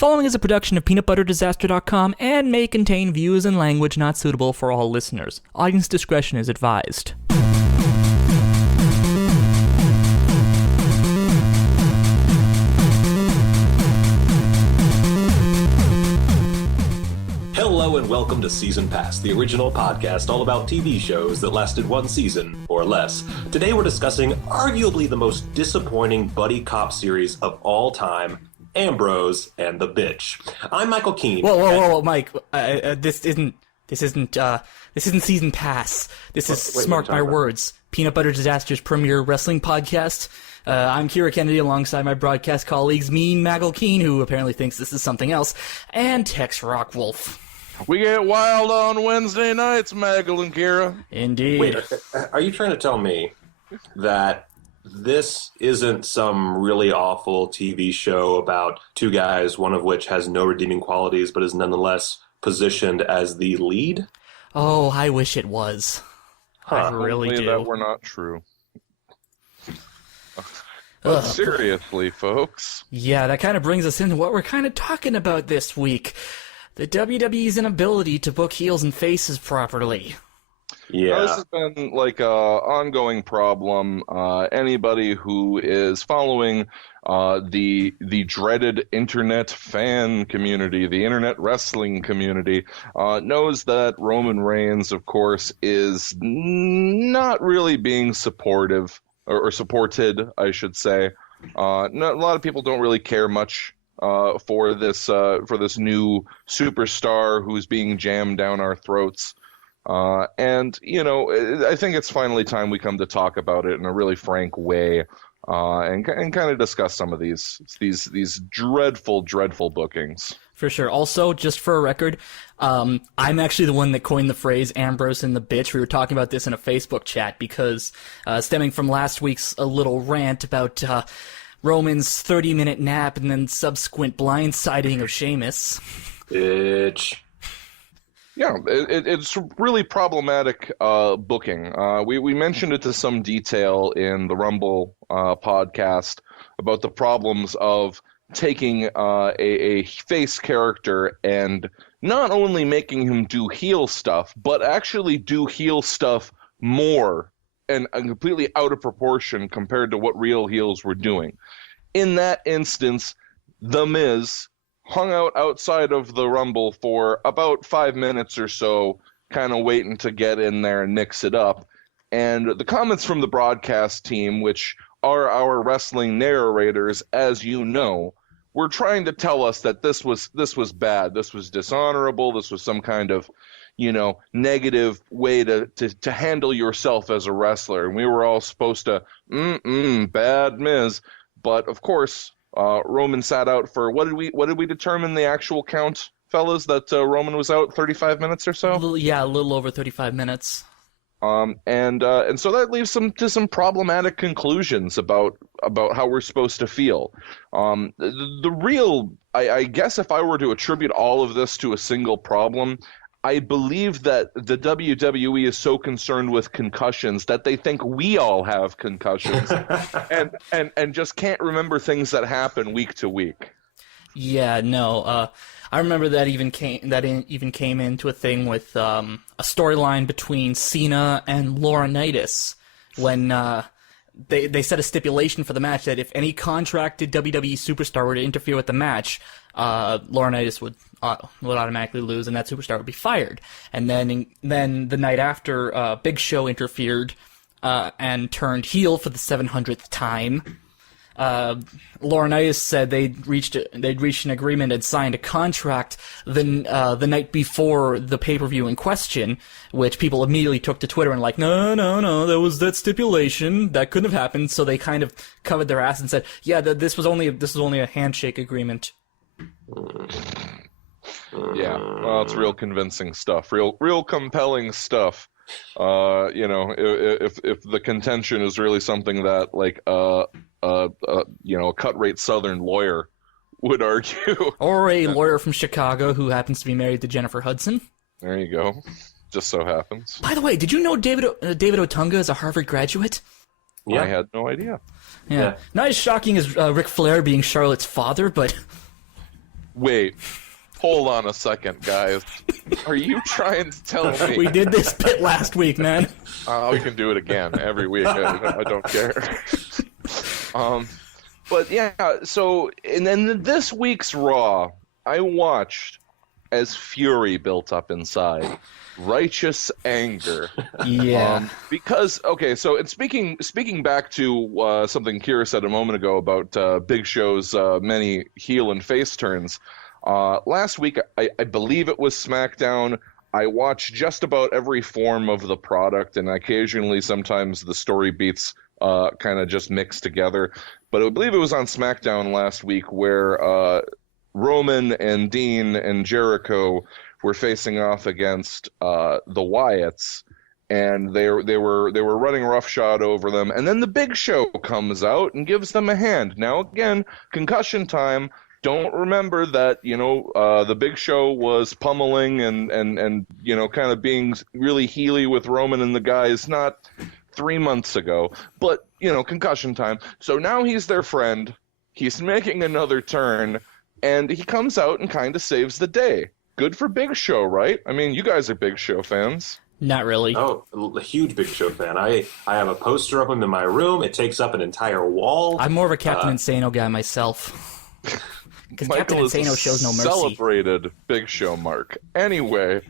following is a production of peanutbutterdisaster.com and may contain views and language not suitable for all listeners. Audience discretion is advised. Hello and welcome to Season Pass, the original podcast all about TV shows that lasted one season or less. Today we're discussing arguably the most disappointing buddy cop series of all time, Ambrose and the Bitch. I'm Michael Keane. Whoa, Mike. This isn't Season Pass. This is Smark My Words, Peanut Butter Disaster's premier wrestling podcast. I'm KiraKennedy alongside my broadcast colleagues, me, Michael Keane, who apparently thinks this is something else, and Tex Rockwolf. We get wild on Wednesday nights, Maggle and Kira. Indeed. Wait, are you trying to tell me that this isn't some really awful TV show about two guys, one of which has no redeeming qualities, but is nonetheless positioned as the lead? Oh, I wish it was. I really do. That we're not true. But seriously, folks. Yeah, that kind of brings us into what we're kind of talking about this week. The WWE's inability to book heels and faces properly. Yeah. This has been like a ongoing problem. Anybody who is following the dreaded internet fan community, the internet wrestling community, knows that Roman Reigns, of course, is not really being supportive, or supported, I should say. A lot of people don't really care much for this new superstar who's being jammed down our throats. And, you know, I think it's finally time we come to talk about it in a really frank way, and kind of discuss some of these dreadful, dreadful bookings. For sure. Also, just for a record, I'm actually the one that coined the phrase Ambrose and the Bitch. We were talking about this in a Facebook chat because, stemming from last week's little rant about Roman's 30-minute nap and then subsequent blindsiding of Sheamus. Bitch. Yeah, it's really problematic booking. We mentioned it to some detail in the Rumble podcast about the problems of taking a face character and not only making him do heel stuff, but actually do heel stuff more and completely out of proportion compared to what real heels were doing. In that instance, The Miz hung out outside of the Rumble for about 5 minutes or so, kind of waiting to get in there and mix it up. And the comments from the broadcast team, which are our wrestling narrators, as you know, were trying to tell us that this was bad, this was dishonorable, this was some kind of, you know, negative way to handle yourself as a wrestler. And we were all supposed to, bad Miz. But of course, Roman sat out for, what did we determine the actual count, fellas, that Roman was out 35 minutes or so? A little over 35 minutes. And so that leaves some problematic conclusions about how we're supposed to feel. The real, I guess if I were to attribute all of this to a single problem, I believe that the WWE is so concerned with concussions that they think we all have concussions and just can't remember things that happen week to week. Yeah, no. I remember that even came into a thing with a storyline between Cena and Laurinaitis when they set a stipulation for the match that if any contracted WWE superstar were to interfere with the match, Laurinaitis would automatically lose, and that superstar would be fired. And then the night after, Big Show interfered and turned heel for the 700th time. Laurinaitis said they'd reached an agreement and signed a contract the night before the pay-per-view in question, which people immediately took to Twitter and like, no, there was that stipulation that couldn't have happened. So they kind of covered their ass and said, yeah, this was only a handshake agreement. Yeah, well, it's real convincing stuff, real compelling stuff. You know, if the contention is really something that like you know, a cut-rate Southern lawyer would argue, or a lawyer from Chicago who happens to be married to Jennifer Hudson. There you go. Just so happens. By the way, did you know David Otunga is a Harvard graduate? Yeah. I had no idea. Yeah. Not as shocking as Ric Flair being Charlotte's father, but Wait. Hold on a second, guys. Are you trying to tell me? We did this bit last week, man. We can do it again every week. I don't care. But yeah, so, and then this week's Raw, I watched as fury built up inside. Righteous anger. Yeah. Because, okay, so and speaking back to something Kira said a moment ago about Big Show's many heel and face turns, last week, I believe it was SmackDown, I watch just about every form of the product, and occasionally sometimes the story beats kind of just mix together. But I believe it was on SmackDown last week where Roman and Dean and Jericho were facing off against the Wyatts, and they were running roughshod over them. And then the Big Show comes out and gives them a hand. Now again, concussion time. Don't remember that, the Big Show was pummeling and kind of being really heely with Roman and the guys not 3 months ago, but, concussion time. So now he's their friend. He's making another turn, and he comes out and kind of saves the day. Good for Big Show, right? I mean, you guys are Big Show fans. Not really. Oh, a huge Big Show fan. I have a poster of him in my room. It takes up an entire wall. I'm more of a Captain Insano guy myself. Because Captain Michael is Insano shows no mercy. Celebrated Big Show mark. Anyway,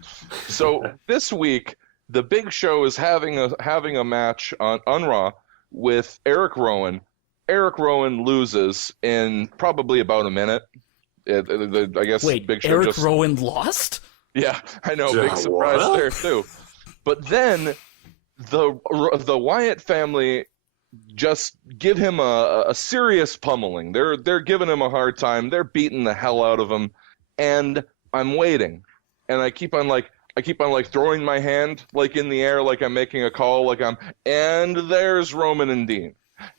so this week the Big Show is having a match on Raw with Eric Rowan. Eric Rowan loses in probably about a minute. I guess Wait, Big Show Eric Rowan lost? Yeah, I know, big surprise there too. But then the Wyatt family just give him a serious pummeling. They're giving him a hard time. They're beating the hell out of him, and I'm waiting, and I keep on throwing my hand like in the air, like I'm making a call, and there's Roman and Dean,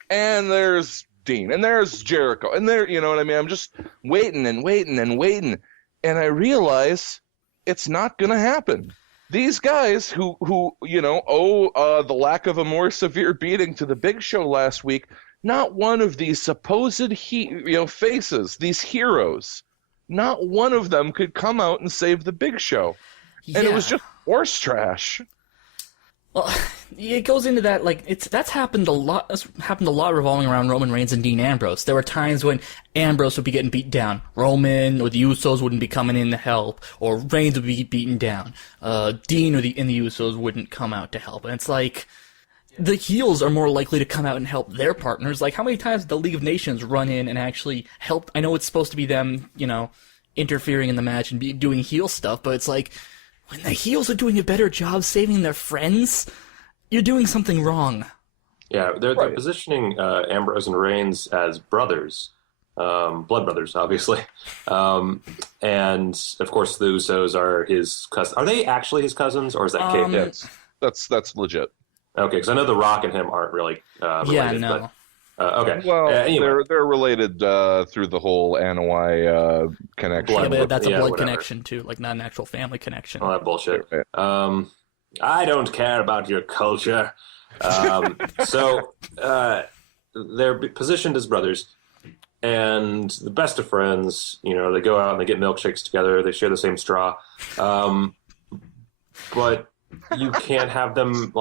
and there's Dean, and there's Jericho, and there, you know what I mean? I'm just waiting and waiting and waiting, and I realize it's not gonna happen. These guys who owe the lack of a more severe beating to the Big Show last week, not one of these supposed faces, these heroes, not one of them could come out and save the Big Show. Yeah. And it was just horse trash. Well, it goes into that, that's happened a lot. It's happened a lot revolving around Roman Reigns and Dean Ambrose. There were times when Ambrose would be getting beat down, Roman or the Usos wouldn't be coming in to help, or Reigns would be beaten down. Dean or the Usos wouldn't come out to help. And it's like, the heels are more likely to come out and help their partners. Like, how many times did the League of Nations run in and actually help? I know it's supposed to be them, interfering in the match and doing heel stuff, but it's like, when the heels are doing a better job saving their friends, you're doing something wrong. Yeah, they're positioning Ambrose and Reigns as brothers, blood brothers, obviously. And, of course, the Usos are his cousins. Are they actually his cousins, or is that kayfabe? Yes, that's legit. Okay, because I know The Rock and him aren't really related. Yeah, no. But, okay. Well, anyway. they're related through the whole Anoa'i connection. Yeah, but that's a blood whatever. connection, too, not an actual family connection. All that bullshit. Okay. I don't care about your culture. So they're positioned as brothers, and the best of friends. They go out and they get milkshakes together. They share the same straw. But you can't have them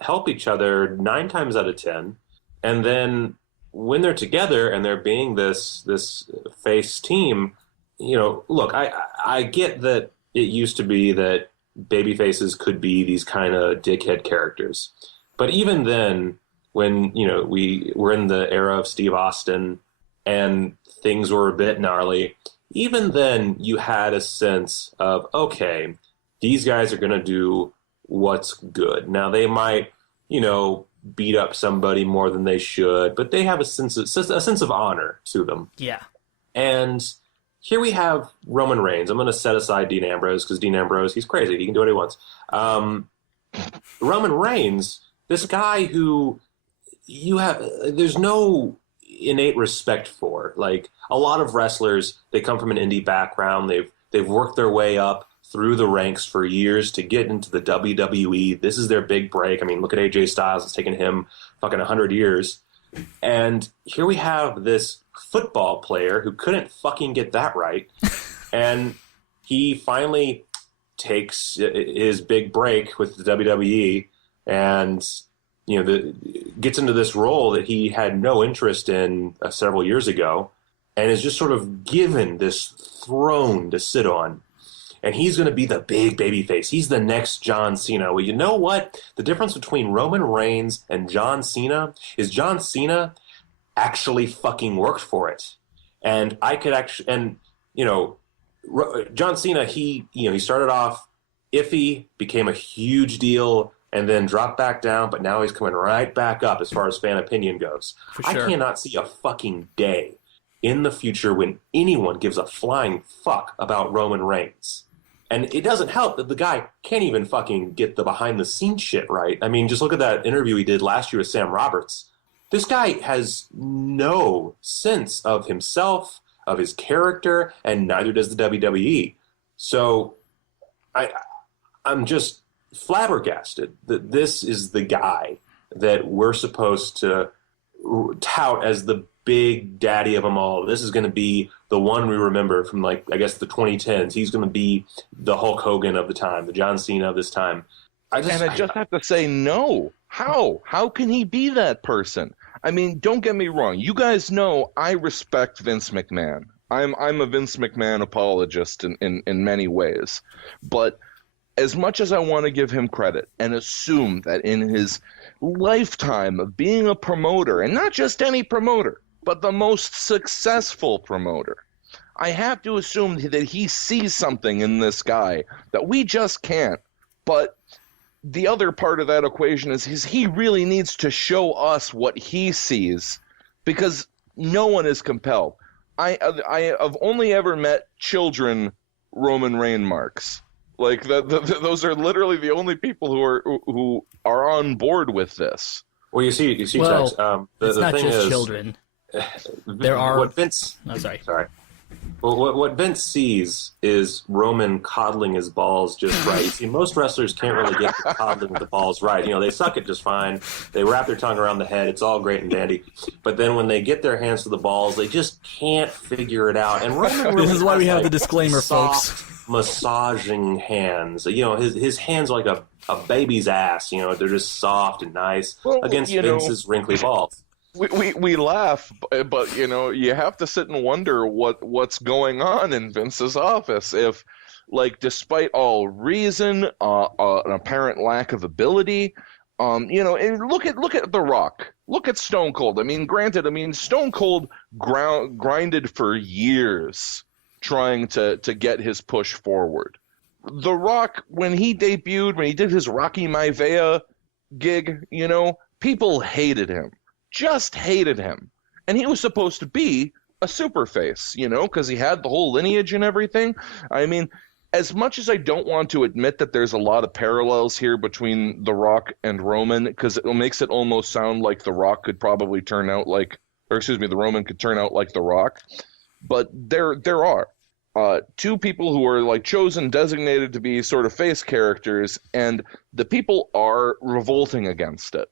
help each other 9 times out of 10. And then when they're together and they're being this face team, look, I get that it used to be that baby faces could be these kind of dickhead characters. But even then, when, we were in the era of Steve Austin and things were a bit gnarly, even then you had a sense of, okay, these guys are going to do what's good. Now they might, beat up somebody more than they should, but they have a sense of honor to them. Yeah. And here we have Roman Reigns. I'm going to set aside Dean Ambrose because Dean Ambrose, he's crazy. He can do what he wants. Roman Reigns, this guy who there's no innate respect for. Like, a lot of wrestlers, they come from an indie background. They've worked their way up through the ranks for years to get into the WWE. This is their big break. I mean, look at AJ Styles. It's taken him fucking 100 years. And here we have this football player who couldn't fucking get that right. And he finally takes his big break with the WWE and, gets into this role that he had no interest in several years ago, and is just sort of given this throne to sit on. And he's going to be the big baby face. He's the next John Cena. Well, you know what? The difference between Roman Reigns and John Cena is John Cena actually fucking worked for it. And I could actually, and, John Cena, he started off iffy, became a huge deal, and then dropped back down, but now he's coming right back up as far as fan opinion goes. For sure. I cannot see a fucking day in the future when anyone gives a flying fuck about Roman Reigns. And it doesn't help that the guy can't even fucking get the behind-the-scenes shit right. I mean, just look at that interview he did last year with Sam Roberts. This guy has no sense of himself, of his character, and neither does the WWE. So I'm just flabbergasted that this is the guy that we're supposed to tout as the big daddy of them all. This is going to be the one we remember from, the 2010s. He's going to be the Hulk Hogan of the time, the John Cena of this time. I just have to say no. How? How can he be that person? I mean, don't get me wrong. You guys know I respect Vince McMahon. I'm a Vince McMahon apologist in many ways. But as much as I want to give him credit and assume that in his lifetime of being a promoter, and not just any promoter, but the most successful promoter, I have to assume that he sees something in this guy that we just can't. But the other part of that equation is he really needs to show us what he sees, because no one is compelled. I have only ever met children Roman Reigns marks. Those are literally the only people who are on board with this. Well, you see, well, Tex, it's the not thing just is, children. There are. What Vince? Oh, sorry. Well, what Vince sees is Roman coddling his balls just right. You see, most wrestlers can't really get the coddling the balls right. They suck it just fine. They wrap their tongue around the head. It's all great and dandy. But then when they get their hands to the balls, they just can't figure it out. And Roman really This is why we have has, the disclaimer, folks. Massaging hands. His hands are like a baby's ass. They're just soft and nice against Vince's wrinkly balls. We laugh, but you have to sit and wonder what's going on in Vince's office. If, despite all reason, an apparent lack of ability, and look at The Rock, look at Stone Cold. I mean, granted, Stone Cold grinded for years trying to get his push forward. The Rock, when he debuted, when he did his Rocky Maivia gig, people hated him. Just hated him. And he was supposed to be a super face, because he had the whole lineage and everything. I mean, as much as I don't want to admit that there's a lot of parallels here between The Rock and Roman, because it makes it almost sound like The Rock could probably turn out the Roman could turn out like The Rock. But there are two people who are chosen, designated to be sort of face characters, and the people are revolting against it.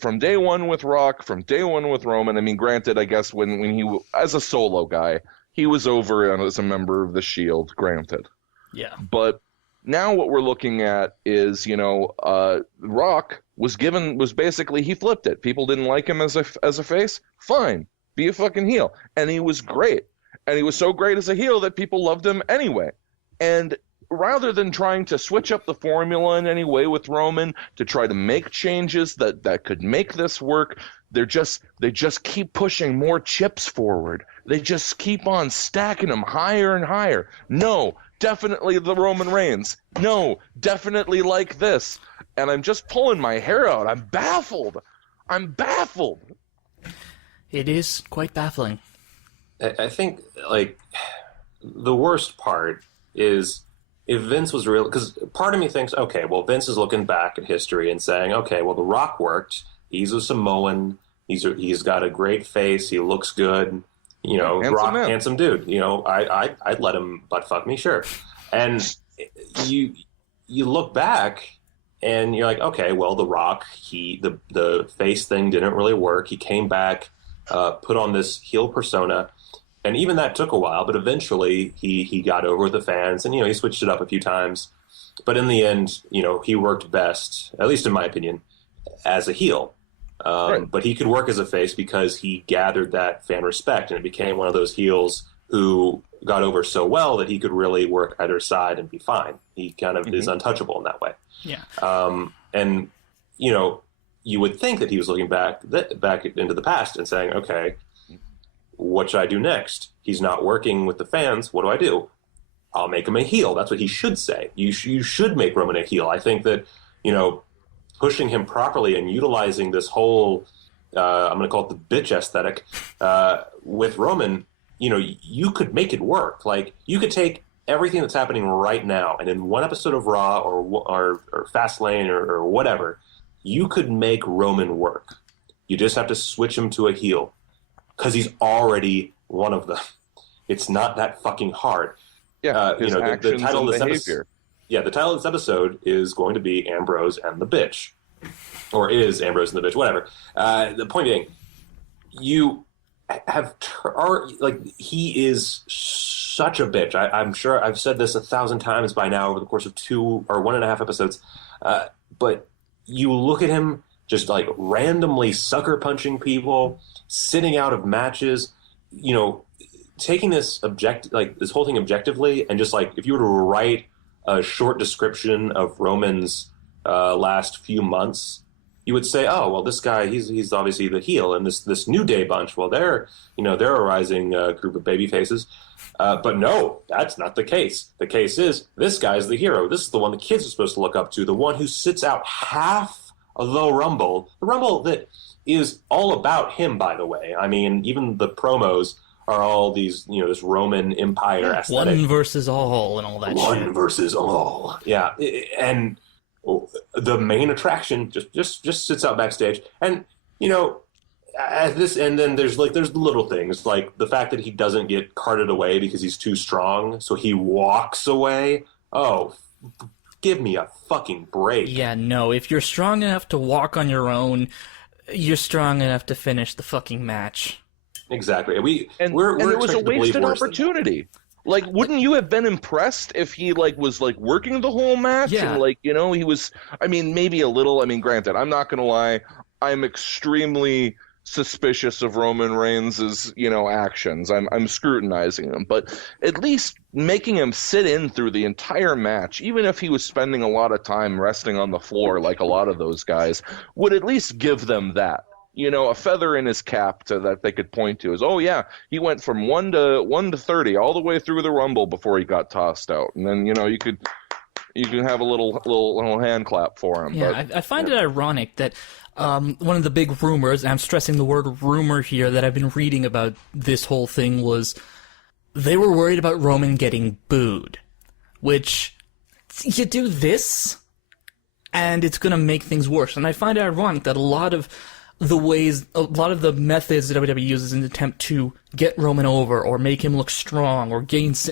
From day one with Rock, from day one with Roman. I mean, granted, I guess when he, as a solo guy, he was over as a member of the Shield, granted. Yeah. But now what we're looking at is, Rock was basically, he flipped it. People didn't like him as a face. Fine. Be a fucking heel. And he was great. And he was so great as a heel that people loved him anyway. And rather than trying to switch up the formula in any way with Roman to try to make changes that could make this work, they just keep pushing more chips forward. They just keep on stacking them higher and higher. No, definitely the Roman Reigns. No, definitely like this. And I'm just pulling my hair out. I'm baffled. It is quite baffling. I think, the worst part is if Vince was real, because part of me thinks, okay, well, Vince is looking back at history and saying, okay, well, The Rock worked. He's a Samoan. He's got a great face. He looks good. Handsome dude. I'd let him butt fuck me, sure. And you look back and you're like, okay, well, The Rock, the face thing didn't really work. He came back put on this heel persona. And even that took a while, but eventually he got over with the fans, and he switched it up a few times. But in the end, he worked best, at least in my opinion, as a heel. Right. But he could work as a face because he gathered that fan respect, and it became one of those heels who got over so well that he could really work either side and be fine. He kind of is untouchable in that way. Yeah. And you would think that he was looking back into the past and saying, okay, what should I do next? He's not working with the fans. What do? I'll make him a heel. That's what he should say. You should make Roman a heel. I think that, pushing him properly and utilizing this whole, I'm going to call it the bitch aesthetic, with Roman, you could make it work. Like, you could take everything that's happening right now, and in one episode of Raw or Fastlane or whatever, you could make Roman work. You just have to switch him to a heel, because he's already one of them. It's not that fucking hard. Yeah, his actions the title and of this behavior. the title of this episode is going to be Ambrose and the Bitch. Or is Ambrose and the Bitch, whatever. The point being, you have, he is such a bitch. I'm sure I've said this 1,000 times by now over the course of 2 or 1.5 episodes. But you look at him just like randomly sucker punching people, sitting out of matches, taking this this whole thing objectively, and just like, if you were to write a short description of Roman's last few months, you would say, oh, well, this guy, he's obviously the heel, and this New Day bunch, well, they're a rising group of baby faces. But no, that's not the case. The case is, this guy's the hero. This is the one the kids are supposed to look up to, the one who sits out half of the Rumble that is all about him, by the way. I mean, even the promos are all these, this Roman Empire aesthetic. One versus all and all that shit. One versus all. Yeah. And the main attraction just sits out backstage. And, and then there's the little things, like the fact that he doesn't get carted away because he's too strong, so he walks away. Oh, give me a fucking break. Yeah, no, if you're strong enough to walk on your own, you're strong enough to finish the fucking match. Exactly. We're it was a wasted opportunity. Like, wouldn't you have been impressed if he was working the whole match? Yeah. And he was, maybe a little, granted, I'm not going to lie, I'm extremely suspicious of Roman Reigns' actions. I'm scrutinizing him, but at least making him sit in through the entire match, even if he was spending a lot of time resting on the floor like a lot of those guys, would at least give them that. A feather in his cap that they could point to is, oh yeah, he went from 1 to 30 all the way through the Rumble before he got tossed out, and then you can have a little hand clap for him. Yeah, I find it ironic that one of the big rumors, and I'm stressing the word rumor here, that I've been reading about this whole thing was they were worried about Roman getting booed, which you do this, and it's gonna make things worse. And I find it ironic that a lot of the methods that WWE uses in an attempt to get Roman over or make him look strong or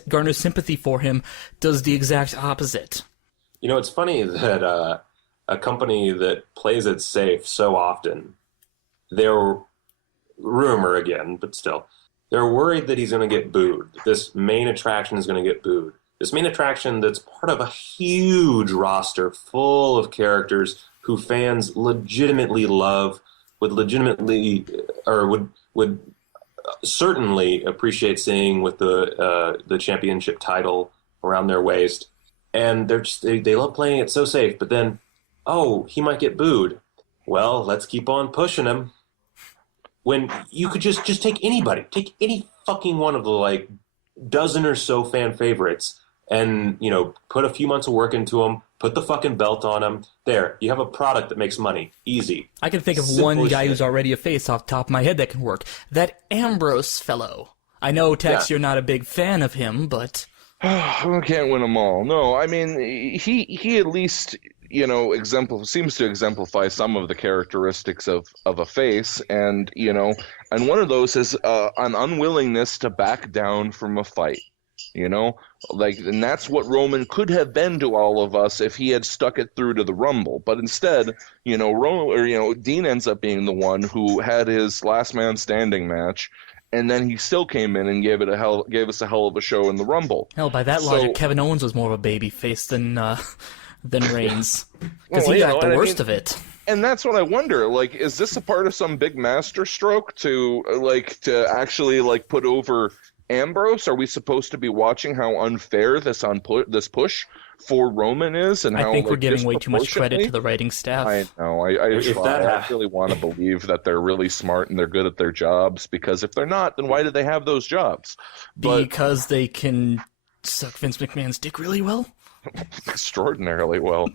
garner sympathy for him does the exact opposite. It's funny that a company that plays it safe so often, they're rumor again, but still, they're worried that he's going to get booed. This main attraction is going to get booed. This main attraction that's part of a huge roster full of characters who fans legitimately love, would certainly appreciate seeing with the championship title around their waist, and they love playing it so safe. But then, oh, he might get booed. Well, let's keep on pushing him. When you could just take anybody, take any fucking one of the dozen or so fan favorites, and put a few months of work into them. Put the fucking belt on him. There, you have a product that makes money. Easy. I can think of Simple one guy shit. who's already a face off the top of my head that can work. That Ambrose fellow. I know, Tex, Yeah. you're not a big fan of him, but... I can't win them all. No, he at least, seems to exemplify some of the characteristics of a face, and one of those is an unwillingness to back down from a fight. And that's what Roman could have been to all of us if he had stuck it through to the Rumble. But instead, Dean ends up being the one who had his last man standing match, and then he still came in and gave us a hell of a show in the Rumble. Hell, by that logic, Kevin Owens was more of a baby face than Reigns, because he got the worst of it. And that's what I wonder. Like, is this a part of some big master stroke to actually put over Ambrose? Are we supposed to be watching how unfair this push for Roman is? And I think we're giving way too much credit to the writing staff. I know. I really want to believe that they're really smart and they're good at their jobs, because if they're not, then why do they have those jobs? Because they can suck Vince McMahon's dick really well? Extraordinarily well.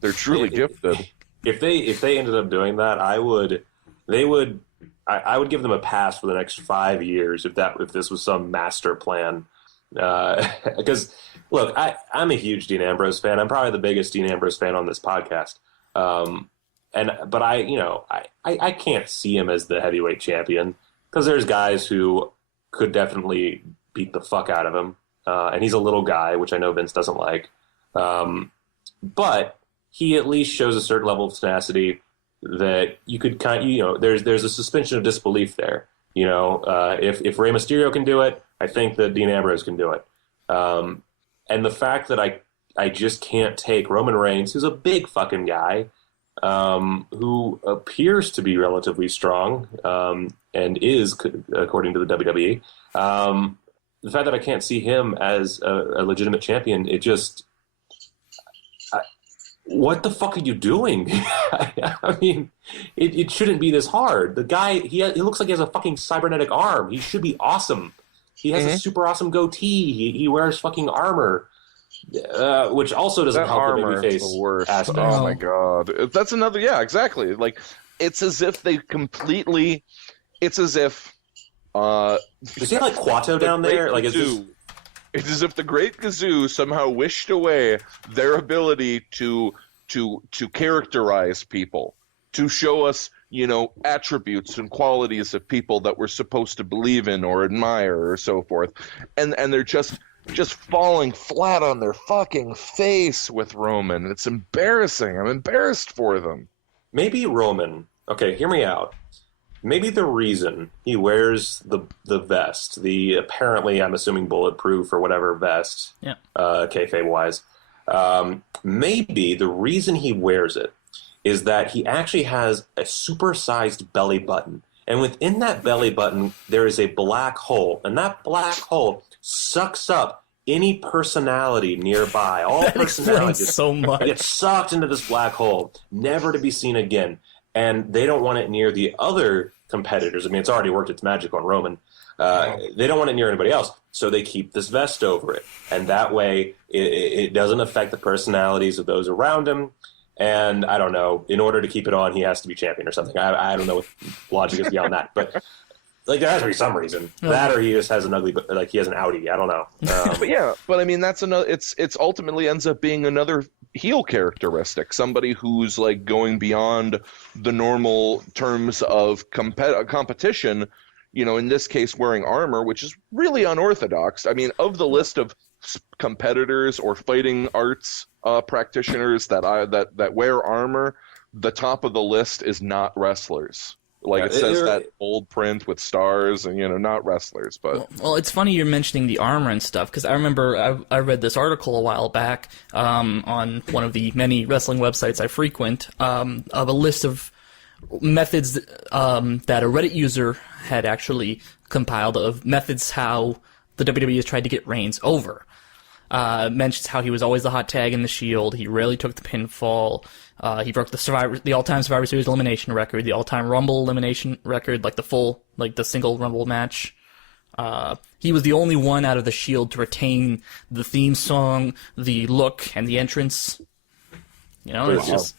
They're truly gifted. If they ended up doing that, I would give them a pass for the next 5 years if this was some master plan. Because look, I'm a huge Dean Ambrose fan. I'm probably the biggest Dean Ambrose fan on this podcast. But I can't see him as the heavyweight champion, because there's guys who could definitely beat the fuck out of him, and he's a little guy, which I know Vince doesn't like. But he at least shows a certain level of tenacity that you could there's a suspension of disbelief there. If Rey Mysterio can do it, I think that Dean Ambrose can do it. And the fact that I just can't take Roman Reigns, who's a big fucking guy, who appears to be relatively strong, and is, according to the WWE, the fact that I can't see him as a legitimate champion, it just... what the fuck are you doing? I mean, it shouldn't be this hard. The guy, he looks like he has a fucking cybernetic arm. He should be awesome. He has a super awesome goatee. He wears fucking armor, which also doesn't help the babyface aspect. Oh my god, that's another. Yeah, exactly. Like, it's as if they completely. It's as if. Does he have like Quato down there? Like, it's as if the Great Gazoo somehow wished away their ability to characterize people, to show us, attributes and qualities of people that we're supposed to believe in or admire or so forth. And they're just falling flat on their fucking face with Roman. It's embarrassing. I'm embarrassed for them. Maybe Roman, okay, hear me out. Maybe the reason he wears the vest, the apparently, I'm assuming, bulletproof or whatever vest, kayfabe-wise, maybe the reason he wears it is that he actually has a supersized belly button. And within that belly button, there is a black hole. And that black hole sucks up any personality nearby. All that personality explains so much. gets sucked into this black hole, never to be seen again. And they don't want it near the other competitors. I mean, it's already worked its magic on Roman. They don't want it near anybody else, so they keep this vest over it. And that way, it doesn't affect the personalities of those around him. And I don't know, in order to keep it on, he has to be champion or something. I don't know what logic is beyond that. But like, there has to be some reason. That, or he just has an ugly, he has an Audi. I don't know. But I mean, that's another. It's ultimately ends up being another heel characteristic. Somebody who's like going beyond the normal terms of competition. In this case, wearing armor, which is really unorthodox. I mean, of the list of competitors or fighting arts practitioners that wear armor, the top of the list is not wrestlers. Like, it says that bold print with stars and, not wrestlers. But well, it's funny you're mentioning the armor and stuff, because I remember I read this article a while back on one of the many wrestling websites I frequent of a list of methods that a Reddit user had actually compiled of methods how the WWE has tried to get Reigns over. Mentions how he was always the hot tag in the Shield. He rarely took the pinfall. He broke the all-time Survivor Series elimination record, the all-time Rumble elimination record, the single Rumble match. He was the only one out of the Shield to retain the theme song, the look, and the entrance. It's just...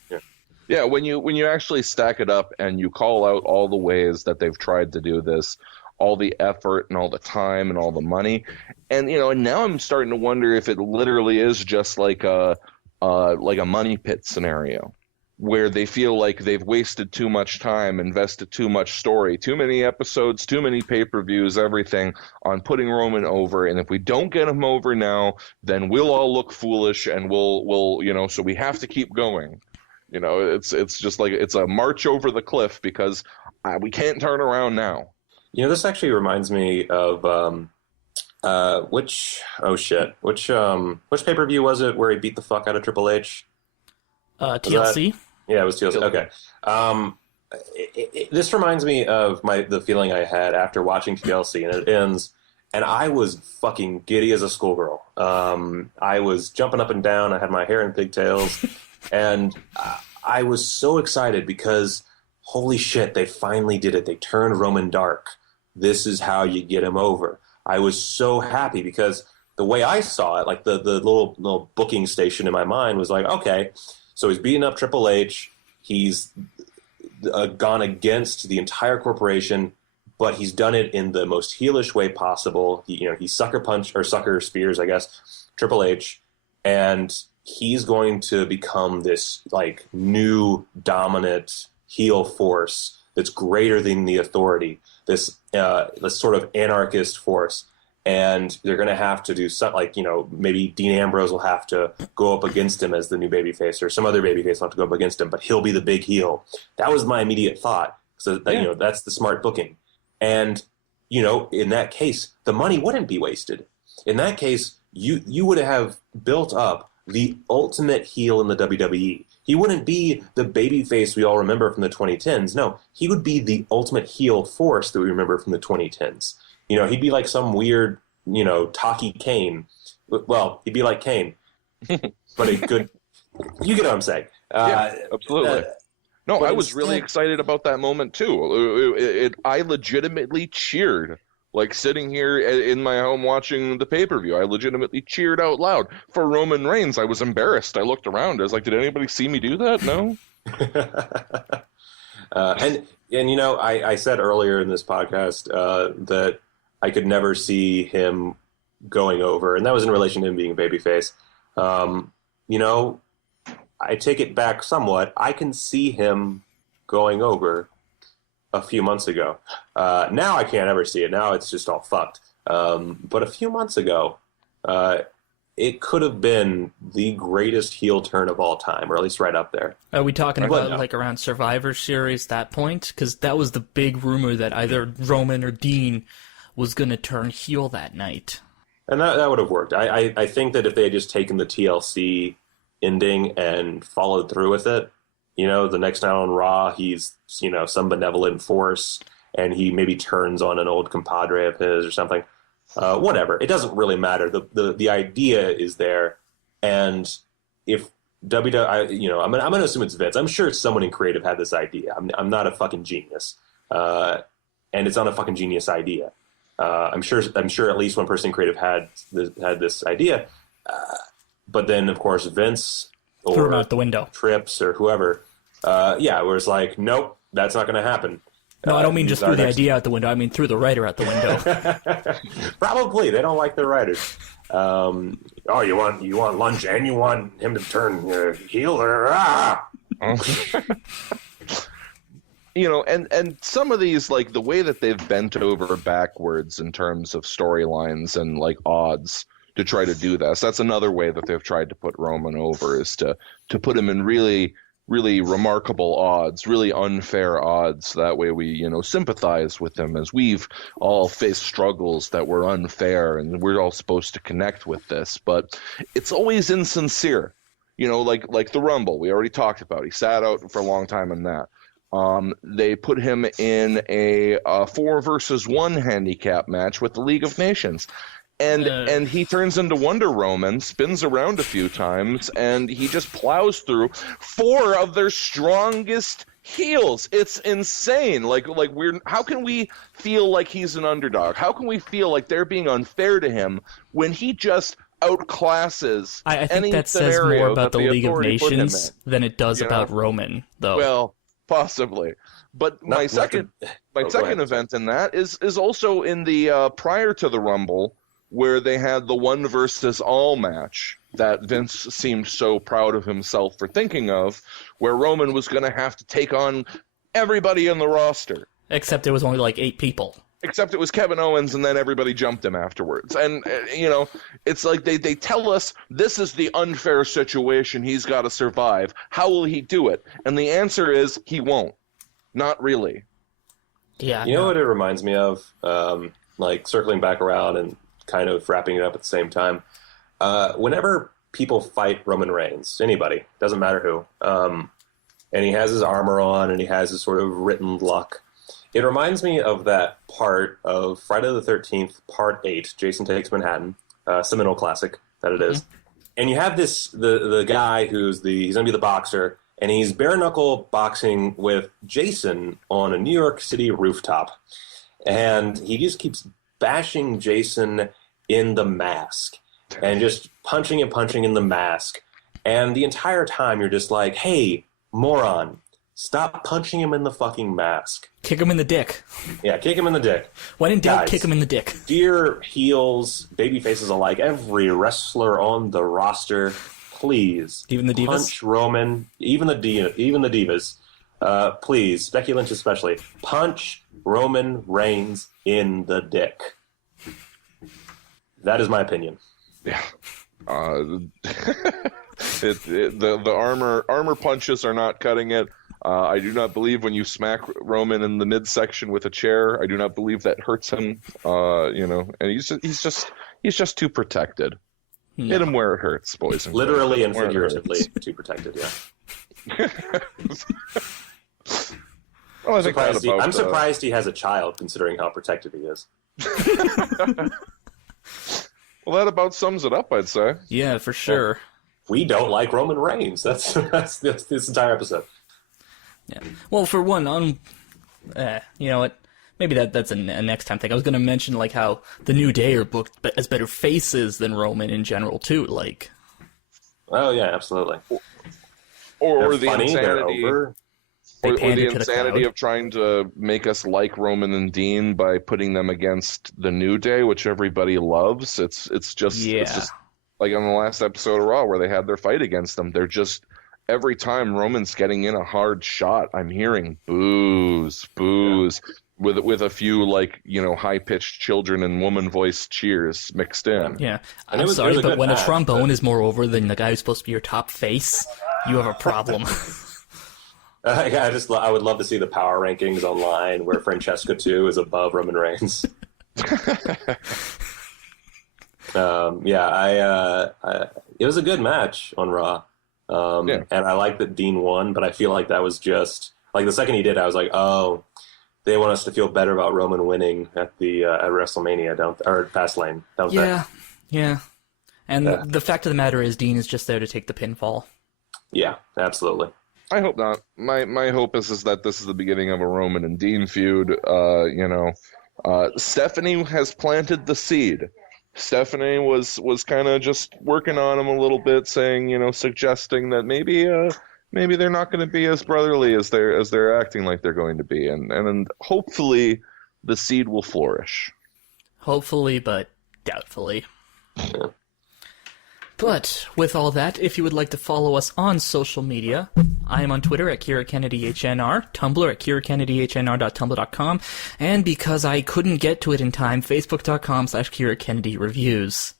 Yeah, when you actually stack it up and you call out all the ways that they've tried to do this, all the effort and all the time and all the money, and now I'm starting to wonder if it literally is just like a money pit scenario, where they feel like they've wasted too much time, invested too much story, too many episodes, too many pay-per-views, everything on putting Roman over. And if we don't get him over now, then we'll all look foolish, and we'll so we have to keep going. It's just like it's a march over the cliff because we can't turn around now. This actually reminds me of which pay-per-view was it where he beat the fuck out of Triple H? TLC? Yeah, it was TLC. Okay. This reminds me of the feeling I had after watching TLC, and it ends, and I was fucking giddy as a schoolgirl. I was jumping up and down. I had my hair in pigtails, and I was so excited because holy shit, they finally did it. They turned Roman dark. This is how you get him over. I was so happy because the way I saw it, like the little booking station in my mind was like, okay, so he's beating up Triple H. He's gone against the entire corporation, but he's done it in the most heelish way possible. He sucker spears, I guess, Triple H, and he's going to become this like new dominant heel force that's greater than the authority. This sort of anarchist force. And they're going to have to do something like, maybe Dean Ambrose will have to go up against him as the new babyface, or some other babyface will have to go up against him, but he'll be the big heel. That was my immediate thought. So that, that's the smart booking. And, in that case, the money wouldn't be wasted. In that case, you would have built up the ultimate heel in the WWE. He wouldn't be the babyface we all remember from the 2010s. No, he would be the ultimate heel force that we remember from the 2010s. He'd be like some weird, talky Kane. Well, he'd be like Kane, but a good. You get what I'm saying? Yeah, absolutely. No, I was really excited about that moment too. I legitimately cheered, like sitting here in my home watching the pay-per-view. I legitimately cheered out loud for Roman Reigns. I was embarrassed. I looked around. I was like, "Did anybody see me do that?" No. And I said earlier in this podcast that I could never see him going over, and that was in relation to him being a babyface. I take it back somewhat. I can see him going over a few months ago. Now I can't ever see it. Now it's just all fucked. But a few months ago, it could have been the greatest heel turn of all time, or at least right up there. Are we talking about like around Survivor Series that point? Because that was the big rumor that either Roman or Dean was going to turn heel that night. And that would have worked. I think that if they had just taken the TLC ending and followed through with it, the next night on Raw, he's, some benevolent force, and he maybe turns on an old compadre of his or something. Whatever. It doesn't really matter. The idea is there, and if WWE, I'm going to assume it's Vince. I'm sure someone in creative had this idea. I'm not a fucking genius, and it's not a fucking genius idea. I'm sure at least one person in creative had this idea, but then of course Vince threw him out the window, Trips or whoever, where it's like, nope, that's not going to happen. No, I don't mean just threw the idea out the window. I mean threw the writer out the window. Probably they don't like their writers. You want lunch and you want him to turn heel or and some of these, like the way that they've bent over backwards in terms of storylines and like odds to try to do this. That's another way that they've tried to put Roman over, is to put him in really, really remarkable odds, really unfair odds. That way we, sympathize with him, as we've all faced struggles that were unfair and we're all supposed to connect with this. But it's always insincere, like the Rumble we already talked about. He sat out for a long time in that. They put him in a 4 versus 1 handicap match with the League of Nations. And he turns into Wonder Roman, spins around a few times, and he just plows through 4 of their strongest heels. It's insane. How can we feel like he's an underdog? How can we feel like they're being unfair to him when he just outclasses I think that says more about the League of Nations than it does about Roman, though. Well, possibly. But my second event in that is also in the prior to the Rumble, where they had the 1 versus all match that Vince seemed so proud of himself for thinking of, where Roman was going to have to take on everybody in the roster. Except it was only like 8 people. Except it was Kevin Owens, and then everybody jumped him afterwards. And, it's like they tell us this is the unfair situation he's got to survive. How will he do it? And the answer is he won't. Not really. Yeah. You know what it reminds me of? Like circling back around and kind of wrapping it up at the same time. Whenever people fight Roman Reigns, anybody, doesn't matter who, and he has his armor on and he has his sort of written luck, it reminds me of that part of Friday the 13th, Part 8, Jason Takes Manhattan, seminal classic that it is. And you have the guy he's going to be the boxer, and he's bare-knuckle boxing with Jason on a New York City rooftop. And he just keeps bashing Jason in the mask and just punching in the mask. And the entire time you're just like, hey, moron, stop punching him in the fucking mask. Kick him in the dick. Yeah, kick him in the dick. When in doubt, Guys, kick him in the dick. Dear heels, baby faces alike, every wrestler on the roster, please. Even the divas? Punch Roman, even the divas. Please, Becky Lynch especially, punch Roman Reigns in the dick. That is my opinion. Yeah. The armor punches are not cutting it. I do not believe when you smack Roman in the midsection with a chair. I do not believe that hurts him. And he's just too protected. No. Hit him where it hurts, boys and girls. Literally and figuratively too protected. Yeah. Well, I'm surprised he has a child, considering how protected he is. Well, that about sums it up, I'd say. Yeah, for sure. We don't like Roman Reigns. That's this entire episode. Yeah. Well, for one, you know what? Maybe that's a next time thing. I was going to mention like how the New Day are booked as better faces than Roman in general too. Like, Oh yeah, absolutely. Or They're the funny, they're insanity, over. or pander the to the insanity crowd. of trying to make us like Roman and Dean by putting them against the New Day, which everybody loves. It's just like on the last episode of Raw where they had their fight against them. They're just every time Roman's getting in a hard shot, I'm hearing boos, with a few high pitched children and woman voice cheers mixed in. Yeah, And I'm it was sorry, a but good when a match, trombone is more over than the guy who's supposed to be your top face, you have a problem. I would love to see the power rankings online where Francesca 2 is above Roman Reigns. It was a good match on Raw. And I like that Dean won, but I feel like that was just like the second he did, I was like, oh, they want us to feel better about Roman winning at the at WrestleMania, or Fastlane, don't they? Yeah. And the fact of the matter is, Dean is just there to take the pinfall. Yeah, absolutely. I hope not. My hope is that this is the beginning of a Roman and Dean feud. Stephanie has planted the seed. Stephanie was kind of just working on him a little bit, saying, suggesting that maybe they're not going to be as brotherly as they're acting like they're going to be, and hopefully the seed will flourish. Hopefully, but doubtfully. But with all that, if you would like to follow us on social media, I am on Twitter at KiraKennedyHNR, Tumblr at KiraKennedyHNR.tumblr.com, and because I couldn't get to it in time, Facebook.com/KiraKennedyReviews.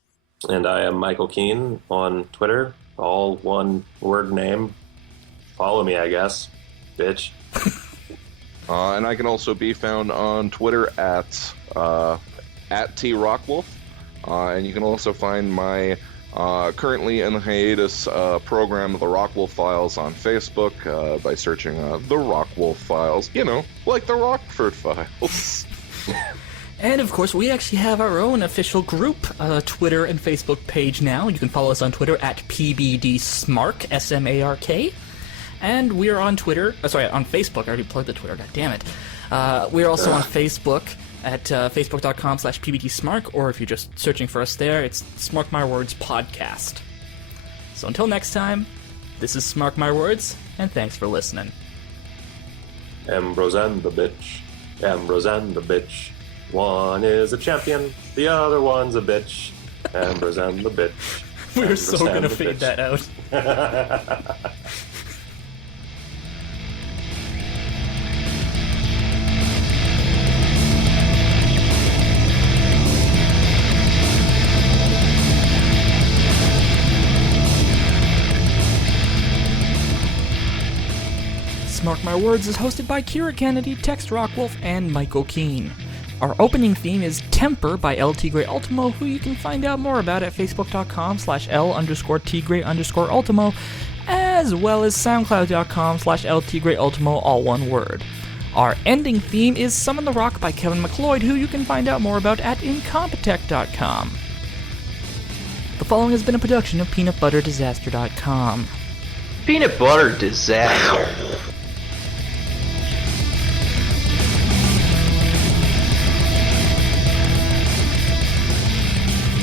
And I am Michael Keane on Twitter, all one word name. Follow me, I guess, bitch. And I can also be found on Twitter at TRockwolf, and you can also find my currently in the hiatus program, The Rockwolf Files, on Facebook by searching The Rockwolf Files, like the Rockford Files. And of course, we actually have our own official group, Twitter and Facebook page now. You can follow us on Twitter at PBDSmark, SMARK. And we are on Twitter, on Facebook. I already plugged the Twitter, god damn it. We're also on Facebook at facebook.com/pbdsmark, or if you're just searching for us there, it's Smark My Words Podcast. So until next time, this is Smark My Words, and thanks for listening. Ambrose and the bitch. Ambrose and the bitch. One is a champion, the other one's a bitch. Ambrose and the bitch. We're so gonna fade that out. Smark My Words is hosted by KiraKennedy, Text Rockwolf, and Michael Keane. Our opening theme is Temper by LTGrayUltimo, who you can find out more about at facebook.com/L_Tgray_Ultimo, as well as soundcloud.com/LTGrayUltimo, all one word. Our ending theme is Summon the Rock by Kevin MacLeod, who you can find out more about at Incompetech.com. The following has been a production of PeanutButterDisaster.com. Peanut butter disaster.